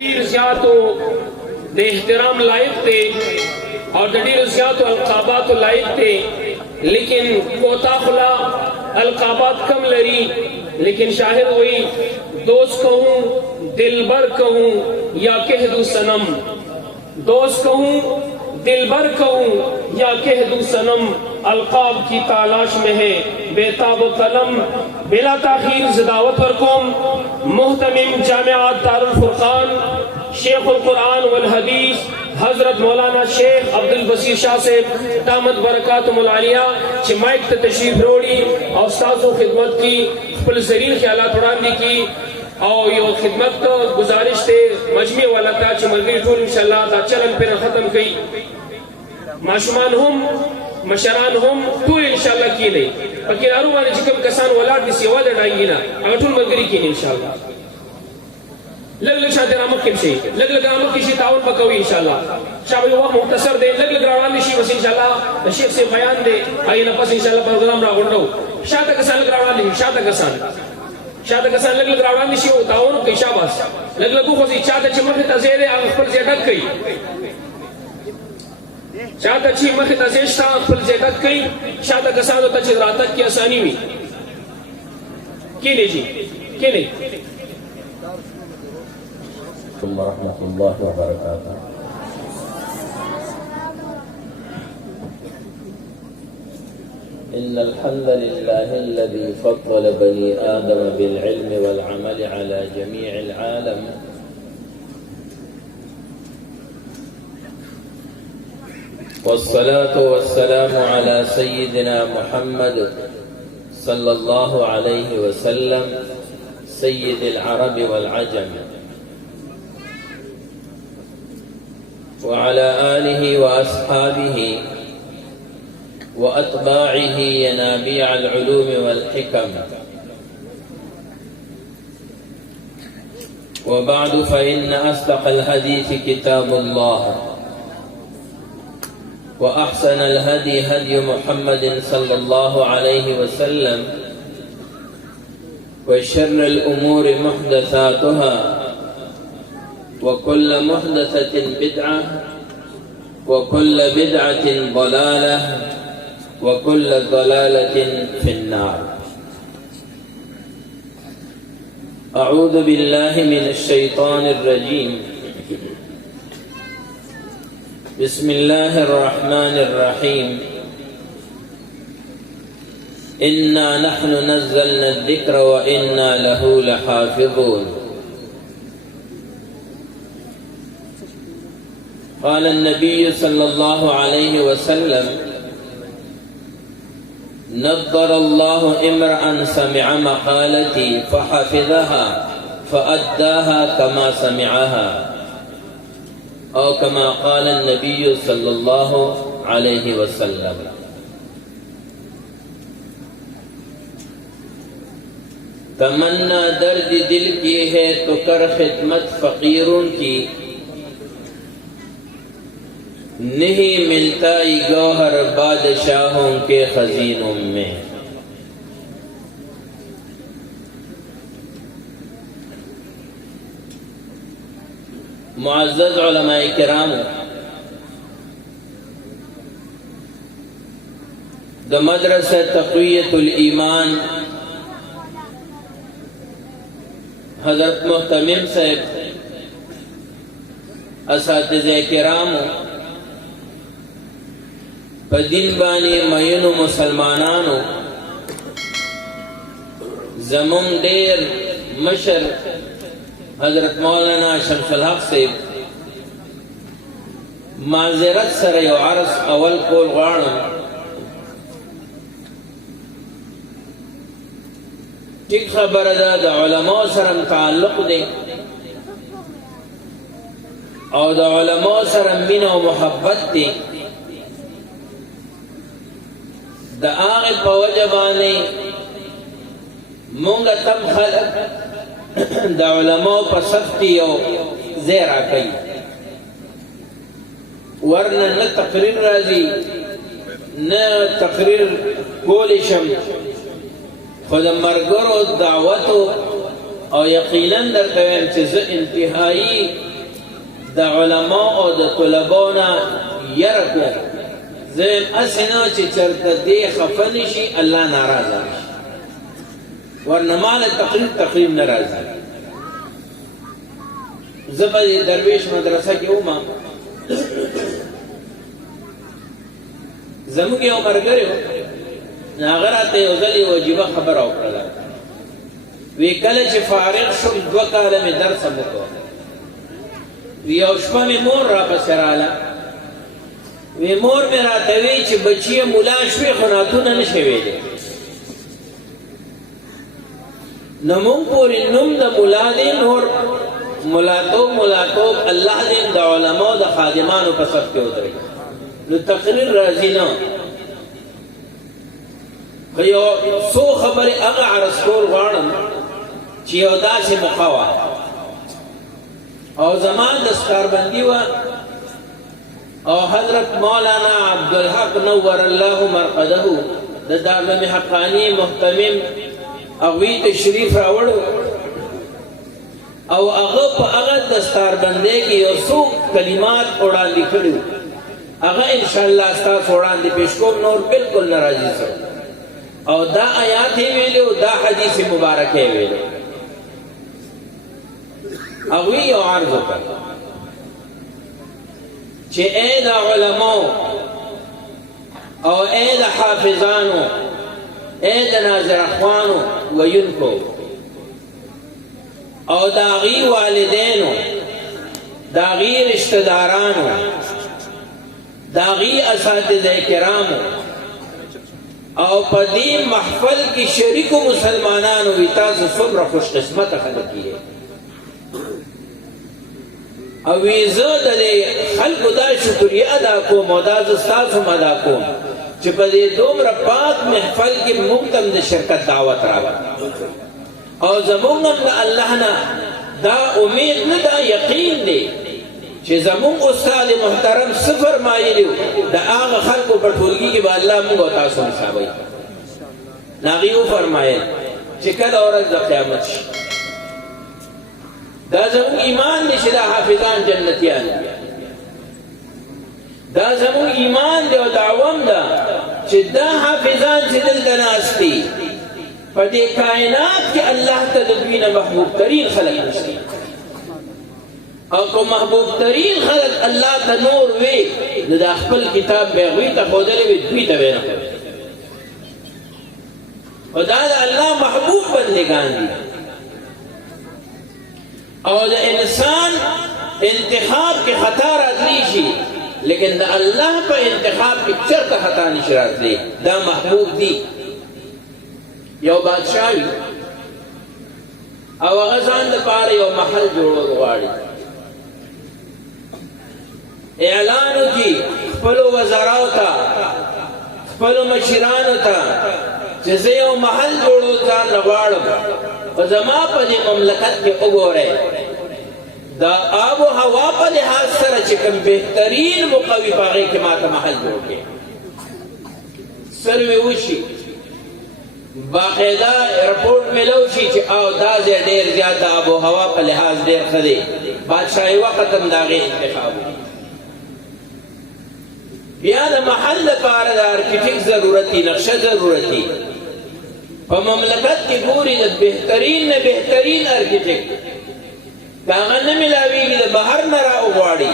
दे एहतराम लायक थे और ढेर ज़्यादा अलकाबात लायक थे, लेकिन कोताखला अलकाबात कम लरी। लेकिन शाहिर वही दोस्त कहूँ दिलबर कहूँ या कह दूँ सनम, दोस्त कहूँ दिलबर कहूँ या कह दूँ सनम, अलकाब की तलाश में है बेताब कलम। बिला ताखीर ज़दावत पर कौम मुहतमिम जामिया दारुल फुरकान शेखुल कुरान वल हदीस हजरत मौलाना शेख अब्दुल बसीर शाह से दामद बरकातुहुल आलिया चे माइक तशरीफ रोड़ी और उस्ताज़ो खिदमत की खपल ज़रीन ख्यालात उड़ानी की और यो खिदमत गुजारिश थे मजमे वाला था चे मलगी टूर इंशाअल्लाह दा चलन पर खत्म कई माशुमान हम मशरान हम टूर इंशाअल्लाह की नहीं फकीर आरू वाले जिकम कसान वलाद की सेवा लड़ाएंगे ना अगर टूर मलगी की इंशाअल्लाह लग लग शादी रामक के शे लग लग रामक की ताउन बकवी इंशाअल्लाह शाबी वक्त मुख्तसर दे लग लग रावान शी बस इंशाअल्लाह शेख से बयान दे आई ना बस इंशाअल्लाह प्रोग्राम रा गुंडो शादा कसान लग रावान शादा कसान लग लग रावान शी ताउन के शाबाश लग लग को सी चादा चमक तजेरे आग पर से डक गई चादा ची मख तजेशता पर से डक गई शादा कसान तो तज रात की आसानी में केने जी केने वरहमतुल्लाहि वबरकातुहू। इन्नल हम्दुलिल्लाहि अल्लज़ी फ़द्दल बनी आदम बिल इल्मि वल अमलि अला जमीइल आलम। वस्सलातु वस्सलामु अला सय्यिदिना मुहम्मद सल्लल्लाहु अलैहि वसल्लम सय्यिदिल अरब वल अजम वअला आलिहि व अस्हाबिहि व अत्बाइहि यनाबिअल उलूम वल हिकम व बअद फ़इन्न अस्दक़ल हदीस किताबुल्लाह व अहसनल हदी हदी मुहम्मदिन सल्लल्लाहु अलैहि वसल्लम व शर्रल उमूरि मुहदसातुहा वकुल्ल मुहदसतिन बिदअह वकुल्ल बिदअतिन ज़लालह वकुल्ल ज़लालतिन फिन्नार। अऊज़ु बिल्लाहि मिनश शैतानिर रजीम। बिस्मिल्लाहिर रहमानिर रहीम। इन्ना नहनु नज़्ज़लना ज़िक्र व इन्ना लहू लहाफ़िज़ून। क़ाल नबी सल्लल्लाहु अलैहि वसल्लम नज़्ज़रल्लाहु इम्रअन समिअ मक़ालती फ़हफ़िज़हा फ़अद्दाहा कमा समिअहा औ कमा क़ाल नबी सल्लल्लाहु अलैहि वसल्लम। तमन्ना दर्द दिल की है तो कर खिदमत फ़कीरों की, नहीं मिलता ये गौहर बादशाहों के खजीनों में। मुअज़्ज़ज़ उलमाए किराम, द मदरसा तक़वियतुल ईमान हज़रत मुहतमिम साहब, असातिज़े किराम, पदीन बानी मयनू मुसलमानानो, ज़मुन देर मशर हज़रत मौलाना शमसुल हक से माज़रत सर यो अर्ज़ अवल कोल गाणम। ठीक खबर दा उलमा सरम ताल्लुक़ दे और दा उलमा सरम मिन व मोहब्बत दे। द आगे पवजबाने मुंगा तम खलक द उलमा पर सख्ती और ज़ेरा कई, वरना न तकरीर राजी न तकरीर कोलिशम खुद मरगर और दावत और यकीनन दर कवें इंतहाई د علماء او د طلباو نه یره کوم زم اسنه چې چرته دې خفه نشي الله ناراضه شي ورنه مال تقریب ناراضه زبر درویش مدرسه کې ومه زموږ یو مرګره هغه راته یو ځل یو عجیبه خبره وکړه وی کله چې فارغ شوم 2 کاله مې درس وکړ وی او شپه مې مور را پسې رااله وی مور مې راته وی چې بچی مولا شوې خو ناتونه نشي ویلې نو مونږ پورې نوم د مولا دی نور ملاتوب الله دې د علماء د خادمانو په صف کې ودرې نو تقریر راځي نه خو یو څو خبرې هغه عرض کول غواړم چې یو داسې موقع وه او زمان دستاربندي وه او حضرت مولانا عبدالحق نور الله مرقده د دارالعلوم حقانی محتمم هغوی تشریف راوړو او هغه په هغه دستاربندۍ کې یو څو کلمات وړاندې کړي هغه انشاءالله ستاسو وړاندې پیش کوم نور بالکل ناراضي سره او دا آیات یې ویلو دا حدیث مبارک یې ویلو هغوی یو عرض وکړ چې اے د علماو او اے د حافظانو اے د ناظر اخوانو وینکو او داغی والدینو داغی رشتدارانو داغی اساتذہ کرامو او پدی محفل کی شریک مسلمانانو ویتاسو صبر خوش قسمت خلقی ہے او ویزو دلی خلق دا شکریہ ادا کوم او دا زستاسو ادا کوم چې پدی دومره پاک محفل کی مقدم د شرکت دعوت راوړ او زمونږ د الله نه دا امید نه دا یقین دی چې زمونږ استاد محترم څه فرمایلی د هغه خلکو په ټولګي کې به الله موږ او تاسو حسابوي هغې وفرمایل چې کله ورځ د قیامت شي دا زمونږ ایمان دی چې دا حافظان جنتیان دي دا زمونږ ایمان دی او دعوم ده چې دا حافظان چې دلته ناست دي په دې کائنات کې الله ته د دوی نه محبوب ترین خلق نشته او که محبوب ترین خلق الله ته نور وي نو د خپل کتاب به هغوی ته ښودلی وي دوی ته به یې نه ښودلی او دا د الله محبوب بندګان دي او د انسان انتخاب کې خطا راتلی شي لیکن د الله په انتخاب کې چرته خطا نشي راتلی دا محبوب دي یو بادشاہ وي او هغه ځان دپاره یو محل جوړول غواړي اعلان وکړي خپلو وزراو ته خپلو مشرانو ته چې زه یو محل جوړول ځان نه غواړم او زما په دې مملکت کې وګورئ دا آب و هوا په لحاظ سره چې کوم بهترین مقوي په هغې کې ماته محل جوړ کړي سروې وشي باقاعده رپورټ ملو شي چې او دا ځای ډېر زیات د آب و هوا په لحاظ ډېر ښه دی بادشاهي وخت هم د هغې انتخاب بیا د محل لپاره د ارکیټیک ضرورتي نقشه ضرورتي په مملکت کې ګوري د بهترین نه بهترین ارکیټیک که هغه نه ملاویږي د بهر نه راوغواړي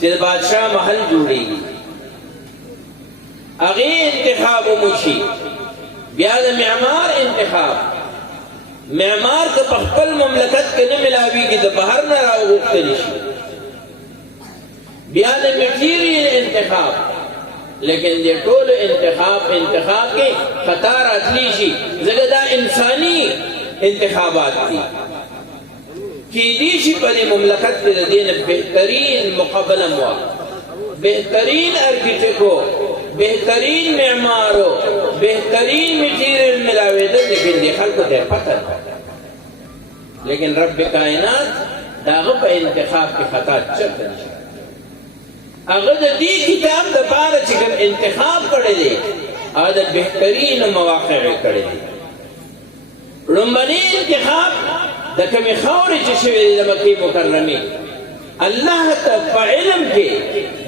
چې د بادشاه محل جوړېږي هغې انتخاب وموشي بیا د معمار انتخاب معمار که په خپل مملکت کې نه ملاویږي د بهر نه راوغوښتلی شي بیا د میټیریل انتخاب لیکن د ټولو انتخاب کې خطا راتلی شي ځکه دا انساني انتخابات دي کیدی شي په دې مملکت کې د دې نه بهترین مقابله مو بهترین ارکیټیکو بهترین معمارو بهترین میټیریل ملاوېده لیکن د خلکو ته پته نه لیکن رب کائنات د هغه په انتخاب کې خطا چرته نشي هغه د دې کتاب دپاره چې کوم انتخاب کړی دی هغه د بهترینو مواقعو کړی دی لومړنی انتخاب د کومې خاورې چې شوې دي د مکې مکرمې الله ته په علم کې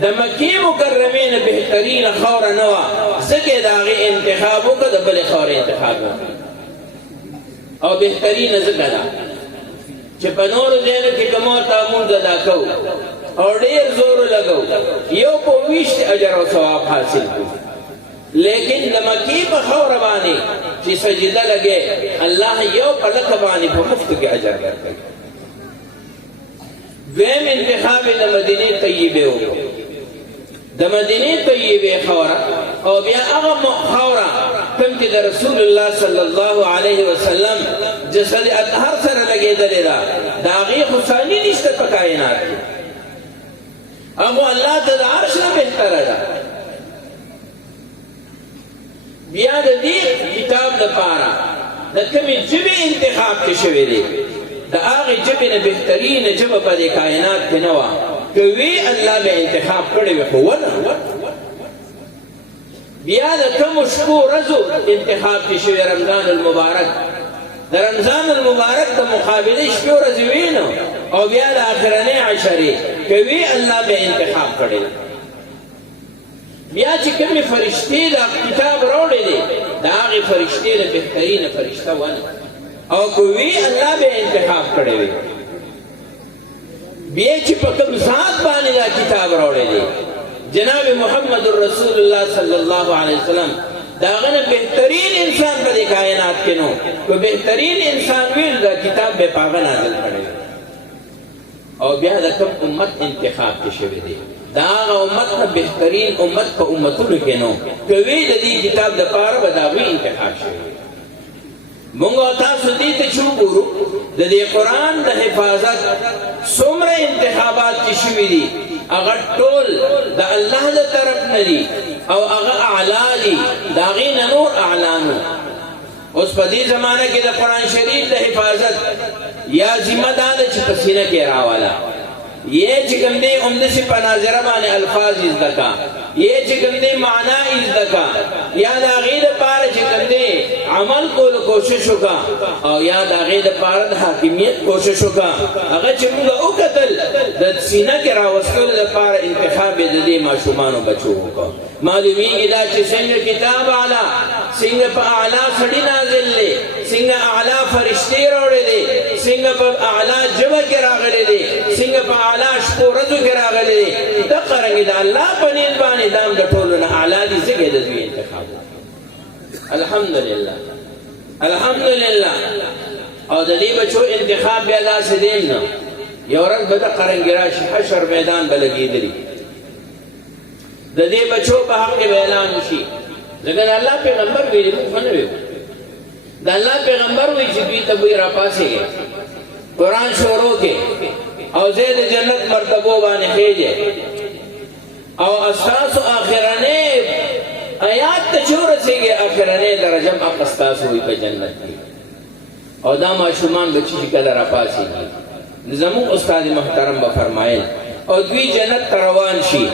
د مکې مکرمې نه بهترینه خاوره نه وه ځکه د هغې انتخاب وکړه د بلې خاورې انتخاب وکړه او بهترینه ځکه ده چې په نورو ځایونو کې که مور ته مونځ ادا کوو او ډېر زور لګو یو په 20 اجر او ثواب حاصل کړو لیکن د مکې په خاوره باندې چې سجده لګې الله یو په لکه باندې په مفت کې اجر درکوي دویم انتخاب د مدینې طیبې وکړو د مدینې طیبې خاوره او بیا هغه خاوره کوم چې د رسول الله صلی الله علیه وسلم جسد اطهر سره لګېدلې ده د هغې خو ثاني نشته په کائنات کې هغه الله ته د عرش نه بهتره ده بیا د دې کتاب لپاره د کومې ژبې انتخاب کې شوی دی د هغې ژبې نه بهترینه ژبه په دې کائنات کې نه وه که وی الله به انتخاب کړی وي خو ونه بیا د کومو شپو ورځو انتخاب کې شوی رمضان المبارک د رمضان المبارک د مقابلې شپې ورځې وي نو او بیا د آخرنۍ عشرې که وی الله به انتخاب کړی بیا چې کومې فرشتې د کتاب راوړی دی د هغې فرشتې نه بهترینه فرشته ونه او که وی الله به انتخاب کړی وي بیا چې په کوم ذات باندې دا کتاب راوړی دی جناب محمد رسول الله صلی الله علیه وسلم دا هغه نه بهترین انسان په دې کائنات کې نو که بهترین انسان وي دا کتاب به په هغه نازل کړی او بیا د کوم امت انتخاب کې شوی دی دا هغه امت نه بهترین امت په امتونو کې نو که وی د دې کتاب دپاره به د هغوی انتخاب شوی مونږ او تاسو دې ته چې وګورو د دې قرآن د حفاظت څومره انتخابات چې شوي دي هغه ټول د الله د طرف نه دي او هغه اعلا دي د هغې نه نور اعلا نو اوس په دې زمانه کې د قرآن شریف د حفاظت یا ذمه دا ده چې په سینه کې راواله یہ چکم دے عمدہ سے پناظرہ بانے الفاظ ازدکا یہ چکم دے معنی ازدکا یاد آغید پار چکم دے عمل کو کوشش ہوگا اور یاد آغید پار حاکمیت کوشش ہوگا اگر چکم او قتل دا سینہ کے راوستول دا پار انتخاب دے معشومان و بچو ہوگا معلومی ادا چی سنگ کتاب آلا سنگ پا اعلا سڑی نازل لے سنگ اعلا فرشتے روڑے دے سنگ پا اعلا جبہ کے راغلے دے سنگ پا اعلا شپو رضو کے راغلے دے دقرنگی دا اللہ پنید بانی دام دا ٹولونا اعلا دی سکے دا دوی انتخاب الحمدللہ الحمدللہ اور دا دی بچو انتخاب بے اللہ سے دیمنا یورک بدا قرنگی راش حشر میدان بلگی دری د دې بچو په حق کې اعلان وشي ځکه د الله پیغمبر ویلي موږ نه ویو د الله پیغمبر وایي چې دوی ته وایي راپاڅېږئ قرآن شروع کې او زه د جنت مرتبو باندې خېږئ او ستاسو آخرنۍ آیات ته چې ورسېږئ آخرنۍ درجه هم حق ستاسو وي په جنت کې او دا ماشومان بچي چې کله راپاڅېږي زموږ استاد محترم به فرمایل او دوی جنت ته روان شي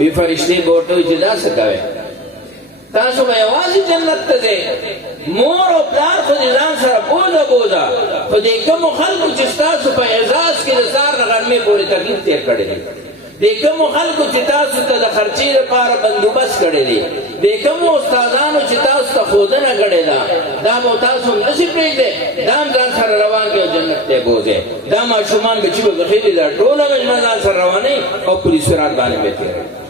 وی فرشتے بورتے ہوئی جدا سکاوے تاسو با یوازی جنت تزے مور و پلار خود ازان سر بوزا بوزا خود ایکم و خلقو چستاسو پا اعزاز کی دسار نغرمی پوری تکلیف تیر کردے دی دیکم و خلقو چتاسو تا دا خرچی دا پارا بندوبست کردے دی دیکم و استادانو چتاسو تا خودنا کردے دا دام و تاسو نصیب رئی دے دام زان سر روان کے جنت تے بوزے دام آشومان بچی با بخیلی دا ٹولا مجمع زان سر روانے اور پولیس ورات بانے بیتے رہے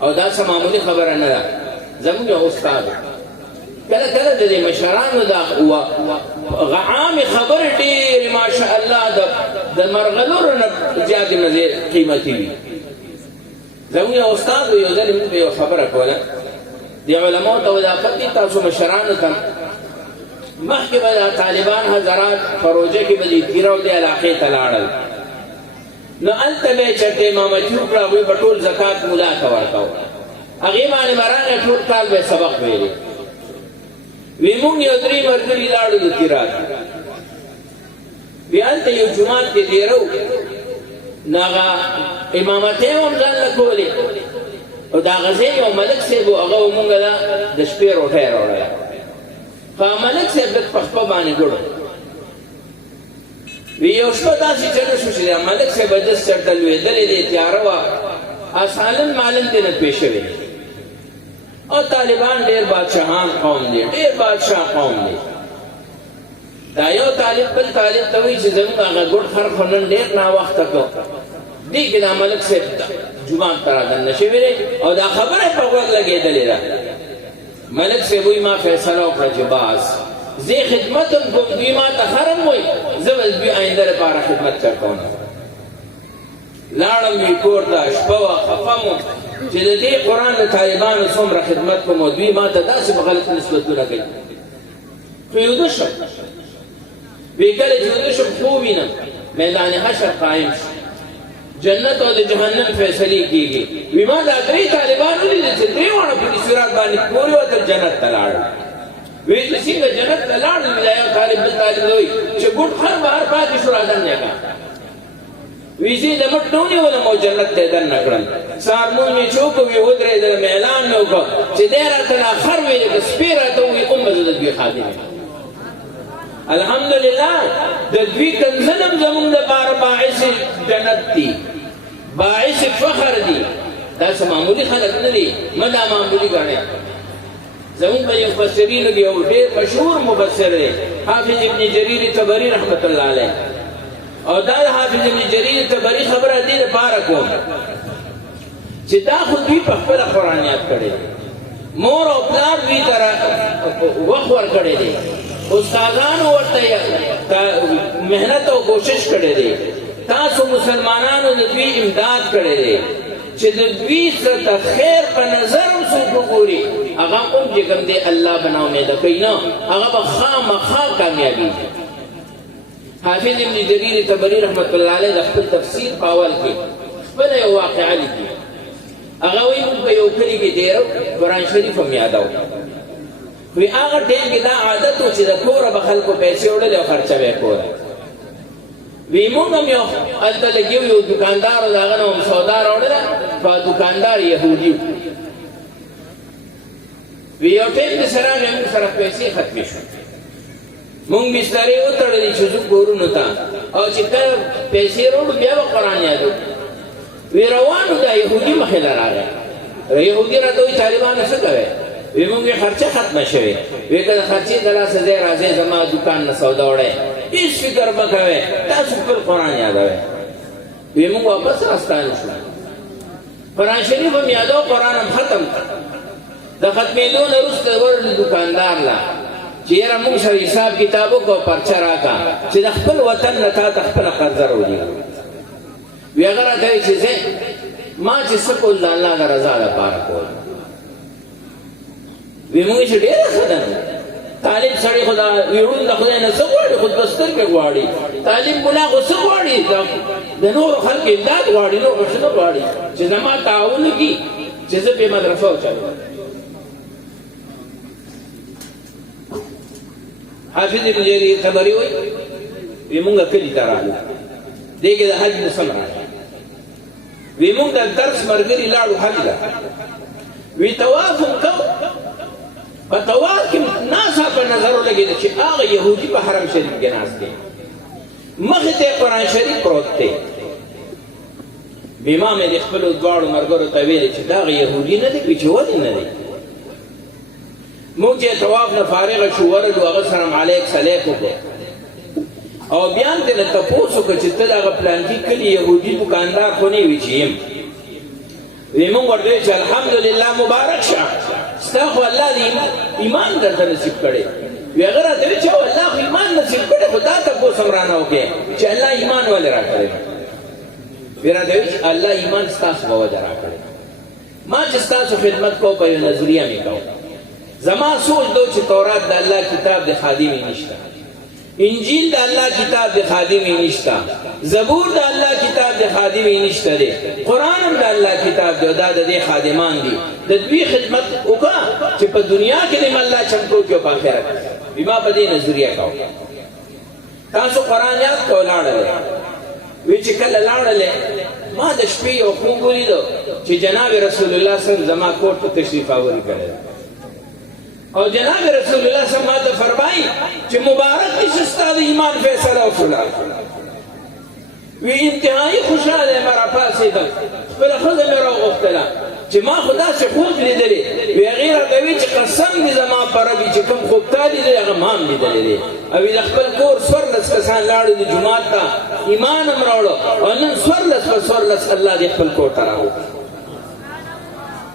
او دا سمامونی خبر نه ده زمون یو استاد کله کله د دې مشرانو دا عام خبر ډېرې ماشاء الله د مرغلورو نه زیاتې مزې قیمتي وي زمون یو استاد یو ځل موږ یو خبره کوله د علماو ته وضاحت دي تاسو مشرانو ته مخکې به دا طالبان حضرات پروژه کې به دې تیرو دې علاقې ته لاړل نو الته به چرته امامتي وکړه هغوی به ټول زکات ملا ته ورکوه هغې باندې به رانه ټول کال به سبق ویلې وی مونږ یو درې ملګري لاړو د تیرات بیا هلته یو جومات کې دیرو نو هغه امامتۍ هم ځان له کولې او د هغه ځای یو ملک صاحب و هغه و مونږ له د شپې روټۍ راوړله خو ملک صاحب لږ په خپه باندې ګړو وی یو شپه داسې چلو شو چې د ملک صاحب دس چرته لوېدلې دی تیاره وه اسالن مالن دی نه پېښ شوی او طالبان ډېر بادشاهان قوم دی ډېر بادشاه قوم دی دا یو طالب بل طالب ته وایي چې زموږ هغه ګوډ خر خو نن ډېر ناوخته کړو دې کې دا ملک صاحب جومات ته رادننه شوی دی او دا خبره په غوږ لګېدلې ده ملک صاحب وایي ما فیصله وکړه چې بس زه خدمت هم کوم دوی ما ته حرم وایي زه به دوی آینده لپاره خدمت کوم لاړم وی کور ته شپه وه خفه مو چې د دې قرآن د طالبانو څومره خدمت کوم او دوی ما ته داسې په غلط نسبتونه کوي خو ویده شم وی کله چې ویده شم خوب وینم میدان حشر قایم شو جنت او د جهنم فیصلې کېږي وی ما دا درې طالبان ولیدل چې درې واړه په دې صورت باندې پورې وتل جنت ته لاړل وی چې څنګه جنت ته لاړل دا یو طالب بل طالب ته وایي چې ګوډ خر بهر پاتې شو رادننه کړه وی زه د مټ نه ونیولم او جنت ته دننه کړم سهار مونږ مې چې وکړو وی ودرېدلم اعلان مې وکړ چې دی راته لا خر وی لکه سپی راته ووایي اومه زه د دوی خادم یم الحمدلله د دوی کنزل هم زمونږ دپاره باعث جنت دي باعث فخر دي دا څه معمولي خلک نه دي مه دا معمولي ګڼئ زمونږ په مفسرینو کې یو ډېر مشهور مفسر دی حافظ ابن جریر طبري رحمت الله علیه او دا حافظ ابن جریر طبري خبره دې دپاره کوم چې دا خو دوی په خپله قرآن یاد کړی مور او پلار دوی ته وخت ورکړی دی استادانو ورته محنت او کوشش کړی دی تاسو مسلمانانو د دوی امداد کړی دی چې د دوی څخه خیر په نظر هم څوک وګوري هغه هم چې کوم دی الله به ناامیده کوي نه هغه به خامخا کامیابېږي حافظ ابن جریر طبري رحمت الله علیه د خپل تفسیر په اول کې خپله یو واقعه لیکي هغه وایي موږ په یو کلي کې ډېر قرآن شریف هم یادوو وی هغه ټیم کې دا عادت و چې د کوره به خلکو پیسې وړلې او خرچه به یې کوله وی موږ هم یو هلته لګي یو دوکاندار و د هغه نه هم سودا راوړله خو دوکاندار یهودي و وی یو ټیم د سره راغی موږ سره پیسې ختمې شو موږ بسترې وتړلې چې ځو کورونو ته او چې کله پیسې راوړو بیا به قرآن یادو وی روانو دا یهودي مخې له راغی یهودي راته وایي طالبانو څه کوئ وی موږ خرچه ختمه شوې وی که د خرچې د لاسه ځای راځئ زما دوکان نه سودا وړئ هېڅ فکر مه کوئ تاسو خپل قرآن یادوئ وی موږ واپس راستانه شو قرآن شریف هم یادو قرآن هم ختم د ختمېدو نه وروسته ورغلو دوکاندار له چې یاره موږ سره حساب کتاب وکړو پرچه راکړه چې د خپل وطن نه تا ته خپله قرضه راولېږو وی هغه راته وایي چې زه ما چې څه کول د الله د رضا لپاره کول وی موږ چې ډېره ښه ده طالب سړی خو دا ویړون د خدای نه څه غواړي خود به سترګې غواړي طالب ملا خو څه غواړي د نورو خلکو امداد غواړي نور څه نه غواړي چې زما تعاون وکړي چې زه پرې مدرسه وچلوم حافظ ابن جریر طبري وایي وی موږ کلي ته راغلو دې کې د حج موسم راغی وی موږ د درس ملګري لاړو حج ته وی طواف هم کوو په طواف کې ناڅاپه په نظر ولګېده چې هغه یهودي په حرم شریف کې ناست دی مخې ته یې قرآن شریف پروت دی بې ما مې د خپلو دواړو ملګرو ته ویلې چې دا هغه یهودي نه دی وی چې ولې نه دی موږ چې طواف نه فارغه شو ورغلو هغه سره علیک سلیک وکړو او بیا هم ترې تپوس وکړه چې ته د هغه پلانکي کلي یهودي دوکاندار خو نه وي چې یم وی موږ ورته ویل چې الحمدلله مبارک شه ستا خو الله دې ایمان درته نصیب کړی وی هغه راته ویل چې الله خو ایمان نصیب کړی خو دا تپوس هم رانه وکړې چې الله ایمان ولې راکړی وی راته ویل چې الله ایمان ستاسو په وجه راکړی ما چې ستاسو خدمت کو په یو نظریه مې کو زما سوچ دو چې تورات د الله کتاب د خادمي نشته انجیل د الله کتاب د خادمي نشته زبور د الله کتاب د خادمي نشته دی قرآن هم د الله کتاب دی دا د دې خادمان دي د دوی خدمت وکړه چې په دنیا کې دې الله چمکو کې او په آخرت کې ما په دې نظریه کو تاسو قرآن یاد کو لاړلې وی چې کله لاړلې ما د شپې یو خوب ولیدو چې جناب رسول الله صلی الله علیه وسلم زما کور ته تشریف آوری کړی او جناب رسول الله صلی الله علیه وسلم فرمایي چې مبارک دې چې ستا د ایمان فیصله وشوله وی انتهایی خوشحاله ما راپاڅېدم خپله ښځه مې راوغوښتله چې ما خو داسې خوب لیدلی وی هغې راته وی چې قسم دې زما په رب چې کوم خوب تا لیدلی هغه ما هم لیدلی دی او د خپل کور 14 کسان لاړو د جومات ته ایمان هم راوړو او نن 14 په 14 الله دې خپل کور ته راوړو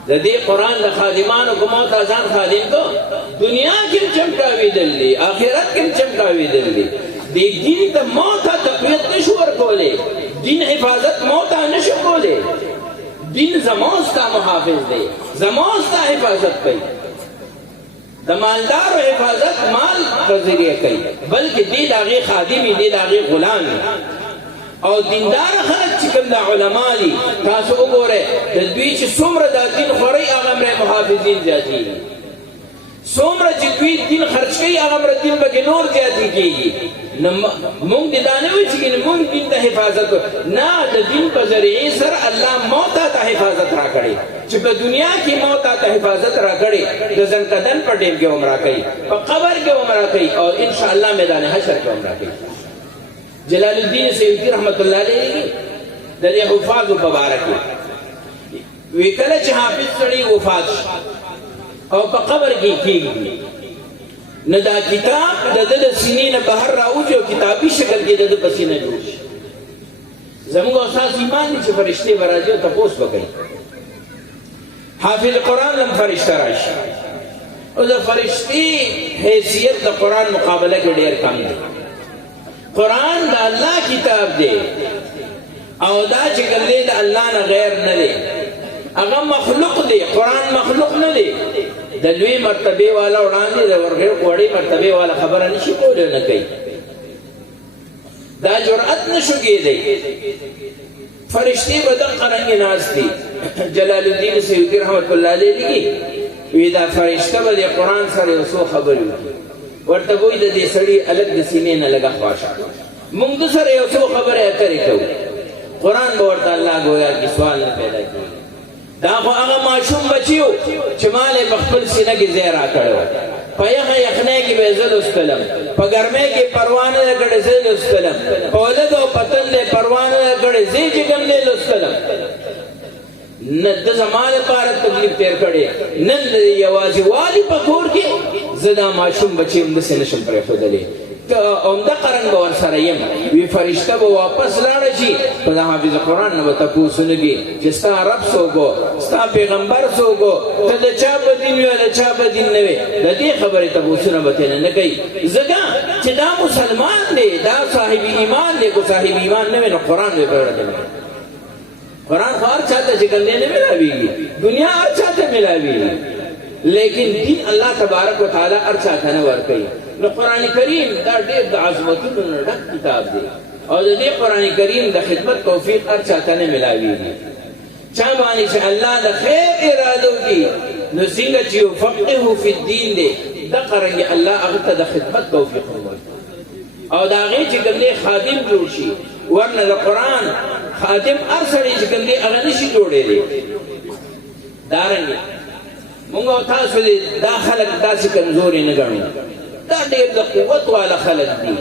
د دې قرآن د خادمانو په موت ځان خادم کو دنیا کې هم چمکاوېدل دي آخرت کې هم چمکاوېدل دي دې دین ته موت تقویت نشو ورکولی دین حفاظت موت نشو کولی دین زموږ ستا محافظ دی زموږ ستا حفاظت کوي د مالدارو حفاظت مال په ذریعه کوي بلکې دې د هغې خادم دې د هغې غلام او دیندار خلک چې کوم د علما دي تاسو وګورئ د دوی چې څومره دا دین خورئ هغه مره محافظین زیاتېږي څومره چې دوی دین خرچ کوي هغه مره دین پکې نور زیاتې کېږي مونږ دې دا نه وایو چې مونږ دین ته حفاظت نه د دین په ذریعې سره الله موت ته حفاظت راکړي چې په دنیا کې موت ته حفاظت راکړي د ځنکدن په ټیم کې هم راکړي په قبر کې هم راکړي او ان شاء الله میدان حشر کې هم راکړي جلال الدین سیوطی رحمت الله علیه د دې حفاظ مبارک وی کله چې حافظ سړی وفات او په قبر کې کېږي نو دا کتاب د ده د سینې نه بهر راوځي او کتابي شکل کې د ده په سینه جوړ شي زموږ او ستاسو ایمان دی چې فرشتې به راځي او تپوس به کوي حافظ قرآن هم فرشته راشي او د فرشتې حیثیت د قرآن مقابله کې ډېر کم دی قرآن د الله کتاب دی او دا چې کوم دی د الله نه غیر نه دی هغه مخلوق دی قرآن مخلوق نه دی د لوی مرتبه والا وړاندې د وړې مرتبه والا خبره نشي کولی نه کوي دا جرأت نشو کېدی فرشتې به دغه رنګې ناست دي جلال الدین سیوطي رحمت الله علیه لیکي وی دا فرشته به د قرآن سره یو څو خبرې وکړي ورته وایي د دې سړي الګ د سینې نه لږه خواشه موږ د سره یو څو خبرې اترې کوو قرآن به ورته الله ګویا کې سوال نه پیدا کېږي دا خو هغه ماشوم بچیو چې مال یې په خپل سینه کې ځای راکړی و په یخه یخنۍ کې به یې زه لوستلم په ګرمۍ کې پروا نه ده کړې زه لوستلم په ولد او په تندې پروا نه ده کړې زه چې کوم دی لوستلم نه د زما لپاره تکلیف تېر کړی نن د یوازې والي په کور کې زه دا ماشوم بچی همداسې نشم پرېښودلی همدغه رنګ به ورسره یم وی فرشته به واپس لاړه شي په د حافظ قرآن نه به تپوسونه کړي چې ستا رب څوک و ستا پیغمبر څوک و ته د چا په دین وې د چا په دین نه وې د دې خبرې تپوسونه به ترې نه کوي ځکه چې دا مسلمان دی دا صاحب ایمان دی که صاحب ایمان نه وي نو قرآن به پرېږدي قرآن خو هر چاته چې کوم دی نه ملاویږي دنیا هر چاته ملاویږي لیکن دین الله تبارک و تعالی هر چاته نه ورکوي نو قرآن کریم دا ډېر د عظمتونو نه ډک کتاب دی او د دې قرآن کریم د خدمت توفیق هر چاته نه ملاویږي چا باندې چې الله د خیر اراده وکړي نو څنګه چې یفقهه فی الدین دی دغه رنګې الله هغه ته د خدمت توفیق ورکړي او د هغې چې کوم دی خادم جوړ شي ورنه د قرآن خادم هر سړی چې کوم دی هغه نشي جوړېدی دارنګې مونږ او تاسو دا خلک داسې کمزوري نه ګڼو دا ډېر د قوت والا خلک دي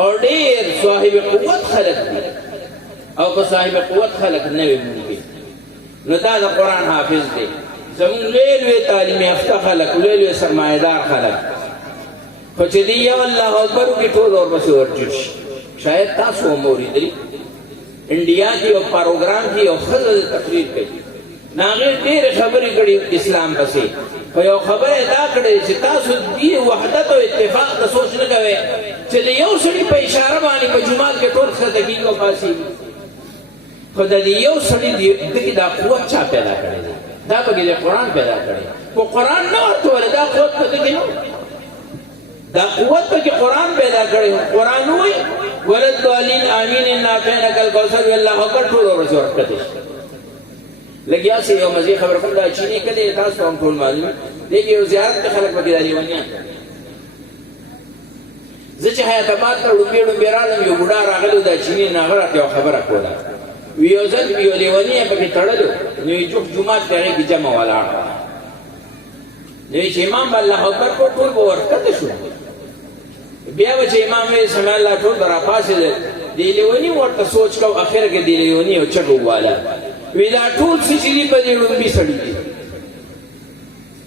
او ډېر صاحب قوت خلک دي او که صاحب قوت خلک نه وي ممکن نو دا د قرآن حافظ دی زمونږ لوی لوی تعلیم یافته خلک لوی لوی سرمایهدار خلک خو چې دی یو الله اکبر وکړي ټول ورپسې ورجوړ شي شاید تاسو هم اورېدلي انډیا کې یو پروګرام کې یو ښځه تقریر کوي نو هغې ډېرې خبرې کړي اسلام پسې خو یو خبره دا کړې چې تاسو دې وحدت او اتفاق ته سوچ نه کوئ چې د یو سړي په اشاره باندې په جومات کې ټول ښځه کېږي او پاڅېږي خو د دې یو سړي دغې دا قوت چا پیدا کړی دی دا پکې د قرآن پیدا کړی خو قرآن نه ورته ویلی دا قوت په دغې نه دا قوت پکې قرآن پیدا کړی قرآن وایي وللضالین آمین انا اعطیناک الکوثر وی الله اکبر ټول ورپسې ورښکته شي لګیا سي یو مزي خبر کوم دا چینی کله تاسو هم ټول معلوم دي چې یو زیارت ته خلک پکې راځي ونیا زه چې حیات آباد ته ډوبې رالم یو بوډا راغلو دا چینی ناغره یو خبره کوله ویو ځل یو لیونی پکې تړلو نو یې جومات ته هغې کې جمع ولاړ نو چې امام الله اکبر کو ټول به ورښکته شو بیا به چې امام وایي سمع الله ټول به راپاڅېدل دی لیونی ورته سوچ کو اخر کې دی لیونی او چغو والا وی دا ټول څه چې دی په دې ډومبي سړی دی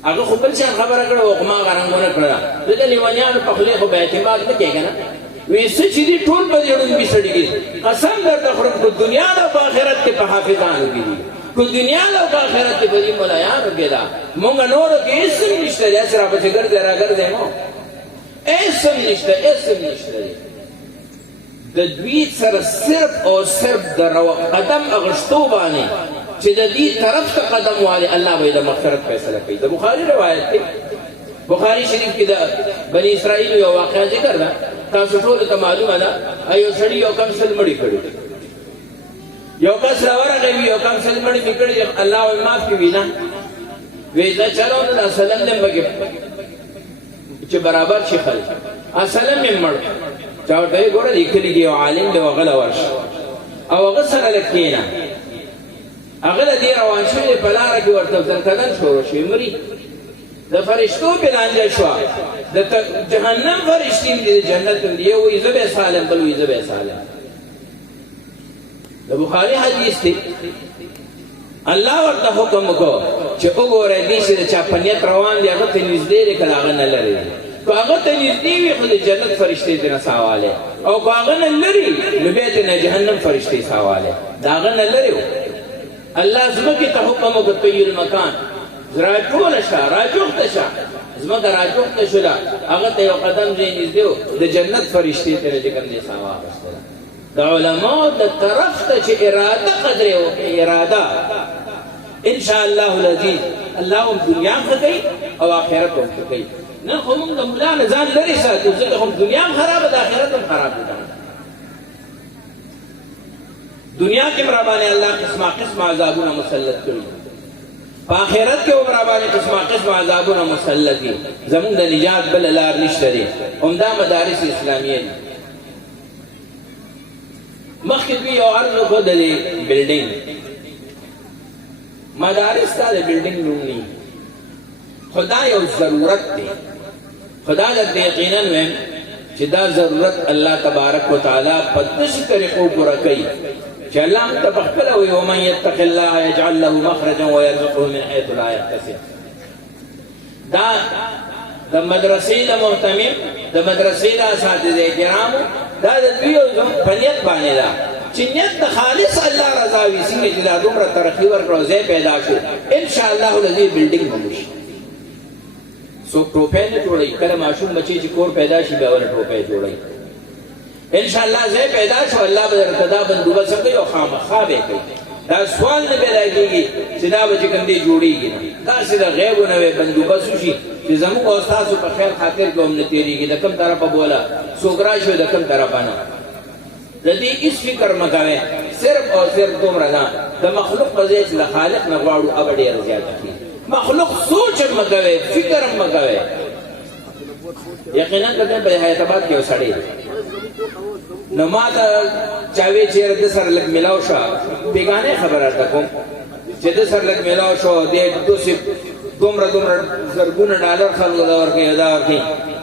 هغه خو بل څه خبره کړه او ما غرنګونه کړه د لیونیانو په خله خو به اعتماد نه کوي کنه وی څه چې دی ټول په دې ډومبي سړی دی قسم درته خورم په دنیا او په آخرت کې په حافظانو کې دي په دنیا او په آخرت کې په دې ملایانو کې دا مونږ نور کې هیڅ نشته یا سره په ګرځي راګرځي مو اسم نشته د دوی سره صرف او صرف د قدم اغشتو باندې چې د دې طرف ته قدم والی الله به د مغفرت فیصله کوي د بخاری روایت دی بخاری شریف کې د بنی اسرائیل یو واقعه ذکر ده تاسو ټول ته معلومه ده ایو سړی یو کم سل مړی کړی یو کس راورغی یو کم سل مړی کړی الله یې معاف کړي نه وې دا چلو نو سلام دې بګي چې برابر شي خلک اصلا مې مړ چاوته ګوره لیکلي دی عالم دی وغلا ورش او هغه سره لکینا هغه دې روان شوی په لار کې ورته تنکدن شروع شي مري د فرشتو په لانجه شو د جهنم فرشتي دي جنت دی وې زبې سالم بل وې زبې سالم د بخاری حدیث دی الله ورته حکم کو چې وګوره دې چې چا پنیت روان دی هغه ته نږدې دی کله هغه نه لري هغه ته نږدې وي خو د جنت فرشتې دې نه ساواله او هغه نه لري نو بیا دې نه جهنم فرشتې ساواله دا هغه نه لري الله زمکه ته حکم کو طیل مکان راجوله شه راجوخته شه زمکه راجوخته شولا هغه ته یو قدم دې نږدې د جنت فرشتې ته دې کوم دې ساواله د علماء د طرف ته چې اراده قدر او اراده ان شاء الله العزيز الله هم دنیا کوي او آخرت هم کوي نه خو موږ د مولا نه ځان لري ساتو ځکه هم دنیا هم خراب ده آخرت هم خراب ده دنیا کې برابر الله قسمه قسم عذابونه مسلط کړي په آخرت کې برابر قسمه قسم عذابونه مسلط دي زموږ د نجات بل لار نشته دي عمده مدارس اسلامیه دي مخکې یو عرض وکړو د بلډینګ مدارس ته د بلډینګ نوم نه خدا یو ضرورت دی خدا د یقینا ویم چې دا ضرورت الله تبارک وتعالى په دې طریقو پوره کوي چې الله تبارک وي او من يتق الله يجعل له مخرجا ويرزقه من حيث لا يحتسب دا د مدرسې د محتمم د مدرسې د اساتذه کرامو دا د دوی په نیت باندې دا چې نیت د خالص الله رضا وي څنګه چې دا دومره ترقي ورکړو ځای پیدا شو ان شاء الله الذي بلډینګ ومشي سو ټوپې نه جوړي کله ماشوم بچي چې کور پیدا شي به ول ټوپې جوړي ان شاء الله ځای پیدا شو الله به ارتدا بندوبست کوي او خامخا به کوي دا سوال نه پیدا کیږي چې دا به کوم دی جوړیږي دا سره غیب نه وي بندوبست شي چې زموږ استاد په خیر خاطر کوم نه تیریږي د کوم طرف بولا سوګرا شو د کوم طرف نه د دې هیڅ فکر مګاوي صرف او صرف دومره نه د مخلوق په ځای چې خالق نه غواړو اب ډیر زیات کی مخلوق سوچ مګاوي فکر مګاوي یقینا دغه په حیاتاباد کې وسړي نو ما ته چاوي چې د سر لګ ملاو شو بیگانه خبره تا کوم چې د سر لګ ملاو شو د دوسه دومره زرګونه ډالر خلک دا ورکې ادا ورکې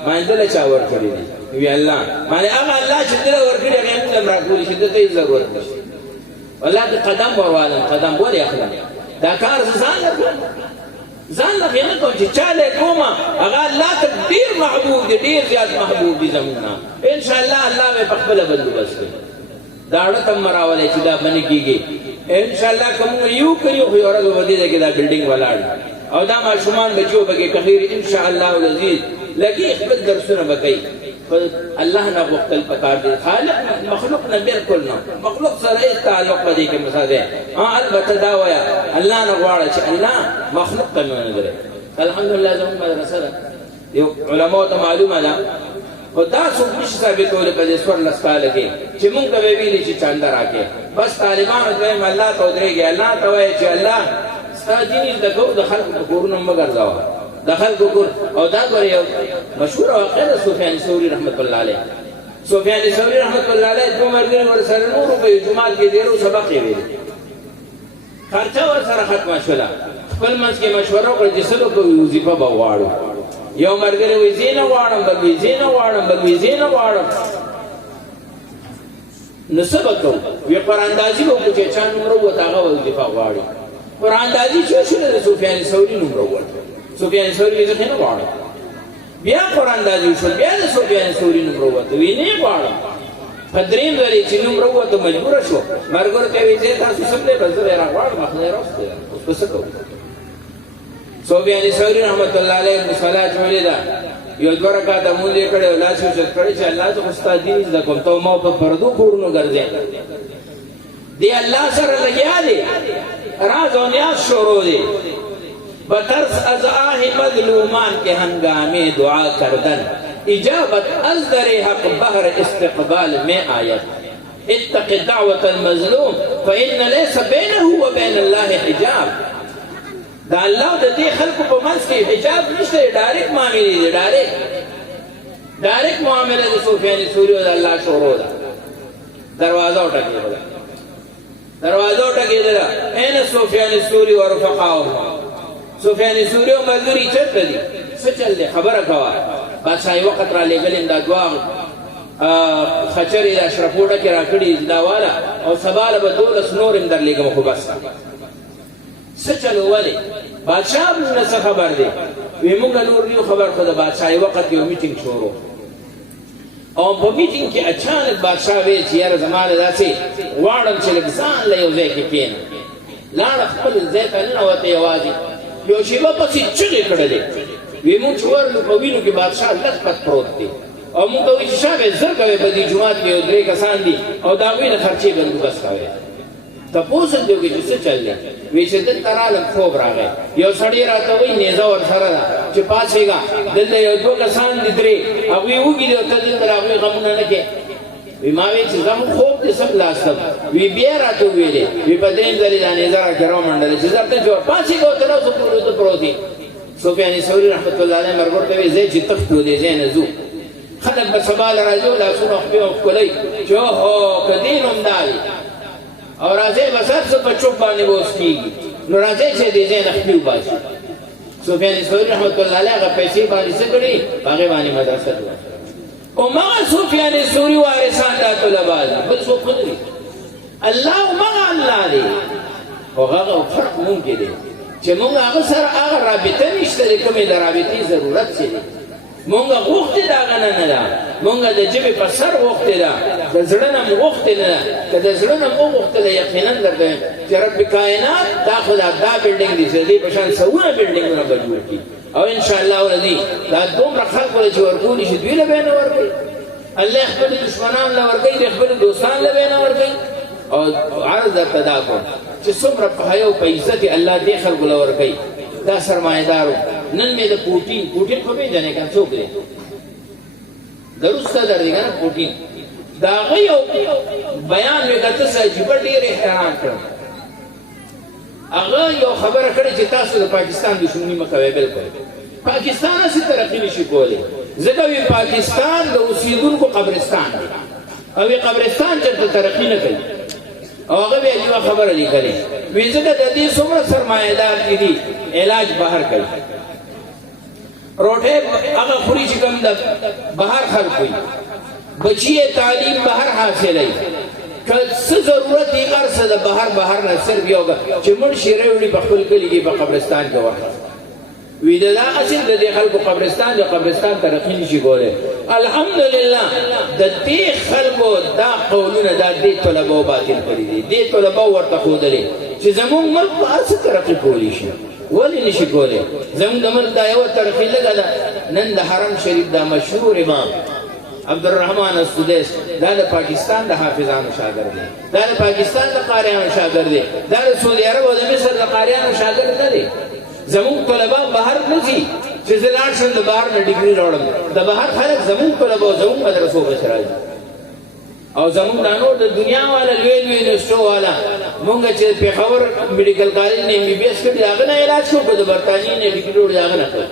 ما دې چا ورکړي وی الله معنی هغه الله چې دې ورکړي هغه موږ راکول شي د دې ضرورت نشته والله د قدم ورواله قدم ولې اخلم دا کار ځان نه کوم چې چاله کومه هغه الله ته ډیر محبوب دي ډیر زیات محبوب دي زمونږه ان شاء الله الله به په خپل بندوبست کوي دا اړه تم راولې چې دا باندې کیږي ان شاء الله کوم یو کوي خو اورل ودی دا بلډینګ ولاړ او دا ماشومان بچو بګي کخیر ان شاء الله العزيز لګي خپل درسونه وکړي الله نه وختل پکار دي خالق مخلوق نه بالکل نه مخلوق سره تعلق پدې کې مساده البته دا وایا الله نه غواړي چې الله مخلوق ته نه لري الحمدلله زموږ مدرسه یو علماء ته معلومه ده خدا څو نشي ثابتول په دې سور لسکاله کې چې موږ به ویلي چې چاند راکې بس طالبان ته الله ته درېږي الله ته وایي چې الله ستادینی د خلکو په کورونو مګر ځاو دخل کو او دا غره یو مشهور واقعه سفیان ثوری رحمت الله علیه سفیان ثوری رحمت الله علیه د مرګ ور سره نور په جمعه کې ډیرو سبق یې ویل خرچه ور سره ختمه شولا خپل منځ کې مشوره وکړه چې څه کوو وظیفه به واړو یو مرګ وی زینه واړم به زینه واړم به زینه واړم نو څه به کوو؟ وی قراندازي به وکړو چې چا نوم راووت هغه به دفاع غواړي. قراندازي چې وشوله د سفیان ثوري نوم راووت. سفیان ثوري وی زه خو نه غواړم. بیا قراندازي وشول، بیا د سفیان ثوري نوم راووت، وی نه غواړم. په درېیم ځل چې نوم راووت مجبوره شو. ملګرو ته یې ویل تاسو څه پرې زه را غواړم خدای راوستې ده، اوس به څه کوو؟ سفیان ثوري رحمت الله علیه مصلی چولې ده، یو دوه رکعاته مونځ یې کړی او لاس یې اوچت کړی چې الله ته خو ستا دین زده کوم، ته ما په پردو کورونو ګرځې. دی الله سره لګیا دی، راز او نیاز شروع دی. بطرس از آه مظلومان کے ہنگامے دعا کردن، اجابت از در حق بہر استقبال میں آیت. اتق دعوت المظلوم فإن لیس بینه و بین اللہ حجاب. دا اللہ دا دی خلق پا منس کی حجاب نشتے، ڈائریکٹ معاملی دی، ڈائریکٹ معاملہ دی. سفیان ثوری دا اللہ شروع دا دروازہ اٹھکی دا، دروازہ اٹھکی دا. این سفیان ثوری و رفقاؤ، سفیان ثوری و ملګری چرته دي؟ څه چل دی؟ خبره کوه. بادشاهي وخت را لېږلې دا دوه خچرې د اشرفوټه کې را کړي دا والا، او سبا له به 12 نور هم در لېږم، خو بس څه چل ولې؟ بادشاه هم نه څه خبر دی. وی موږ نور نیو خبر، خو د بادشاهي وخت یو میټینګ شروع، او په میټینګ کې اچانک بادشاه ویل چې یاره زما له داسې غواړم چې لږ ځان له یو ځای کې کښېنم. لاړه خپل ځای ته ننوته یوازې، یو شیبه پسې چغې کړلې. وی مونږ چې ورلو په وینو کې بادشاه لږ پت پروت دی، او مونږ ته وایي چې شابه زر کوې په دې جومات کې یو 3 کسان دي او د هغوی د خرچې بندوبست کوې. تپوس هم دې وکړي چې څه چل دی؟ وایي چې دلته رالم، خوب راغی، یو سړی راته وایي نیزه ورسره ده چې پاڅېږه، دلته یو 2 کسان دي 3 هغوی وږي دي او ته دلته د هغوی غمونه نه کوې. وی ما وی چې زموږ خوب دې سم لاستم. وی بیا راته وویلې، وی په درېیم ځل یې دا نیزه راکې راومنډلې چې زه ته چې پاڅېږه او تر اوسه پورې ته پروت یې. سفیان ثوری رحمت الله علیه ملګرو ته وایي ځئ چې تښتو دې ځای نه ځو. خلک به سبا له راځي او لاسونه خپې او ښکلوي چې اوهو که دین هم دا وي، او راځئ بس هر څه په چوپ باندې به اوس کېږي، نو راځئ چې دې ځای نه خپې وباسي. سفیان ثوری رحمت الله علیه هغه پیسې باندې څه کړي؟ په هغې باندې مدرسه جوړه. او مغا سفیان ثوری وارثان دا طلبا دي، بل څوک نه دي. الله او مغا الله دی. خو هغه فرق مونږ کې دی چې مونږ هغه سره هغه رابطه نشته دی، کومې د رابطې ضرورت چې دی. مونږ غوښتې د هغه نه ده، مونږ د ژبې په سر غوښتې ده، د زړه نه مو غوښتې نه ده. که د زړه نه مو غوښتله یقینا درته وایم چې رب کائنات دا خو دا بلډینګ دي چې د دې په شان سوونه بلډینګونه به جوړ کړي، او انشاءالله ولدي دا دومره خلکو له چې ورکولی شي دوی له به نه ورکوي. الله خپل دشمنان له ورکوي، د خپل دوستان له به نه ورکوي. او عرض درته دا کوم چې څومره په حیا او په عزت الله دې خلکو له ورکوي. دا سرمایه‌دارو نن مې د پوټین خو پېژنې که څوک دی؟ د روس صدر دی که نه پوټین، د هغه یو بیان مې کته څه عجیبه ډېر احترام کړم. هغه یو خبره کړې چې تاسو د پاکستان دښمني مه کوئ. بلکل پاکستان هسې ترقي نشي کولی، ځکه وي پاکستان د اوسېدونکو قبرستان دی، او وی قبرستان چېرته ترقي نه کوي. او هغه بیا یوه خبره لیکلې، وی ځکه د دې څومره سرمایه‌دار چې دي علاج بهر کوي، روټۍ هغه خوري چې کوم د بهر خلک وي، بچي یې تعلیم بهر حاصلوي، که څه ضرورت یې هر څه د بهر نه صرف یو چې مړ شي راوړي په خپل کلي کې په قبرستان کې ورخوي. وی د دا اصل د دې خلکو قبرستان د قبرستان ترقي نشي کولی. الحمدلله د دې خلکو دا قولونه دا دې طلباو باطل کړي دي، دې طلباو ورته ښودلې چې زموږ ملک به هسې ترقي کولی شي. ولې نشي کولی؟ زموږ د ملک دا یوه ترقي لږه ده. نن د حرم شریف دا مشهور امام عبدالرحمن السدیس دا د پاکستان د حافظانو شاګرد دی، دا د پاکستان د قاریانو شاګرد دی، دا د سعودي عرب او د مصر د قاریانو شاګرد نه دی. زموږ طلبا بهر نه ځي چې زه لاړ شم د بهر نه ډګري راوړم. د بهر خلک زموږ طلبا او زموږ مدرسو پسې راځي، او زموږ دا نور د دنیا والا لوی یونیورسټو والا مونږ چې پېښور میډیکل کالج نه MBBS کړي د هغه نه علاج شو، که د برطانیې نه ډګري وړي د هغه نه کړي.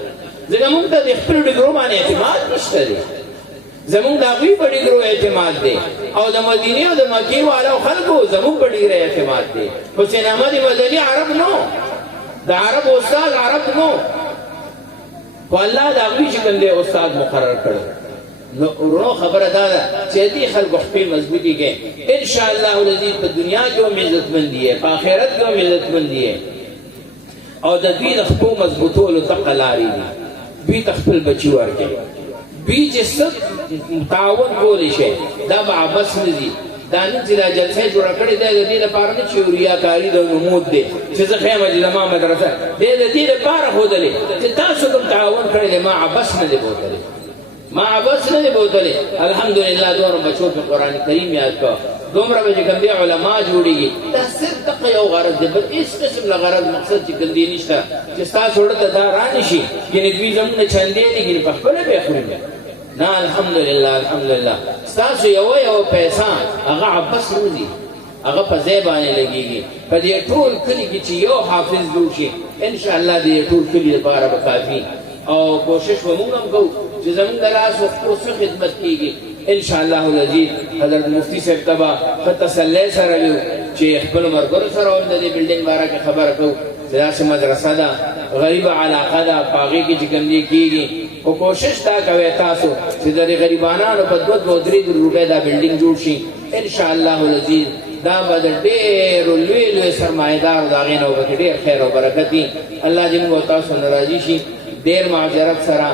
ځکه مونږ ته د خپلو ډګرو باندې اعتماد نشته دی، زموږ د هغوی په ډګرو اعتماد دی، او د مدینې او د مکې والاو خلکو زموږ په ډګره اعتماد دی. حسین احمد مدني عرب نو، د عرب استاد عرب نو، خو الله د هغوی چې کوم دی استاد مقرر کړی. نو ورو خبره دا ده چې دې خلکو خپل مضبوطي کې ان شاء الله العزیز په دنیا کې هم عزتمندي ہے، په آخرت کې هم عزتمندي ہے. او د دوی د خپل مضبوطولو دغه لارې دي. دوی ته خپل بچي ورکړي، دوی چې څه تعاون کولی شي دا به عبث نه دي. دا نن چې دا جلسه جوړه کړې ده د دې لپاره نه چې ریاکاري د نمود دی چې زه ښیم چې زما مدرسه دی د دې لپاره ښودلې چې تاسو کوم تعاون کړی دی ما عبث نه دی بوتلی، ما عبث نه دی بوتلی. الحمدلله دومره بچو په قرآن کریم یاد کړه، دومره به چې کوم دی علما جوړېږي. دا صرف دغه یو غرض دی، بل هېڅ قسم له غرض مقصد چې کوم دی نشته چې ستاسو زړه ته دا رانه شي ګینې دوی زموږ نه چندې دي ګینې په خپله به یې خوري. نه الحمدلله الحمدلله ستاسو یو پیسه هغه عبث نه دي، هغه په ځای باندې لګېږي. په دې ټول کلي کې چې یو حافظ جوړ شي انشاءالله د دې ټول کلي لپاره به کافي. او کوشش به موږ هم کوو چې زموږ د لاس وختو څه خدمت کېږي انشاءالله العزیز. حضرت مفتي صاحب ته به ښه تسلی سره ویو چې خپلو ملګرو سره هم د دې بلډینګ باره کې خبره کوو چې داسې مدرسه ده، غریبه علاقه ده، په هغې کې چې کوم دی کېږي. خو کوشش دا کوئ تاسو چې د دې غریبانانو په 2-3 روپۍ دا بلډینګ جوړ شي انشاءالله العزیز. دا به د ډېرو لوی سرمایهدارو د هغې نه به کې ډېر خیر او برکت وي. الله دې موږ او تاسو نه راضي شي. ډېر معذرت سره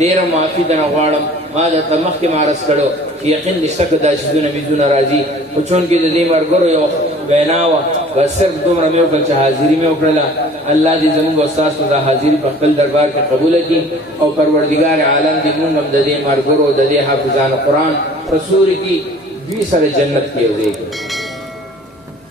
ډېره معافي درنه غواړم، ما درته مخکې عرض کړو چې یقین نشته که دا چیزونه ویزونه راځي، خو چونکې د دې ملګرو یو وینا وه بس صرف دومره مې وکړل چې حاضري مې وکړله. الله دې زموږ او ستاسو دا حاضري په خپل دربار کې قبوله کړي او پروردګار عالم دې موږ هم د دې ملګرو د دې حافظانو قرآن په سوري کې دوی سره جنت کې یو ځای کړي.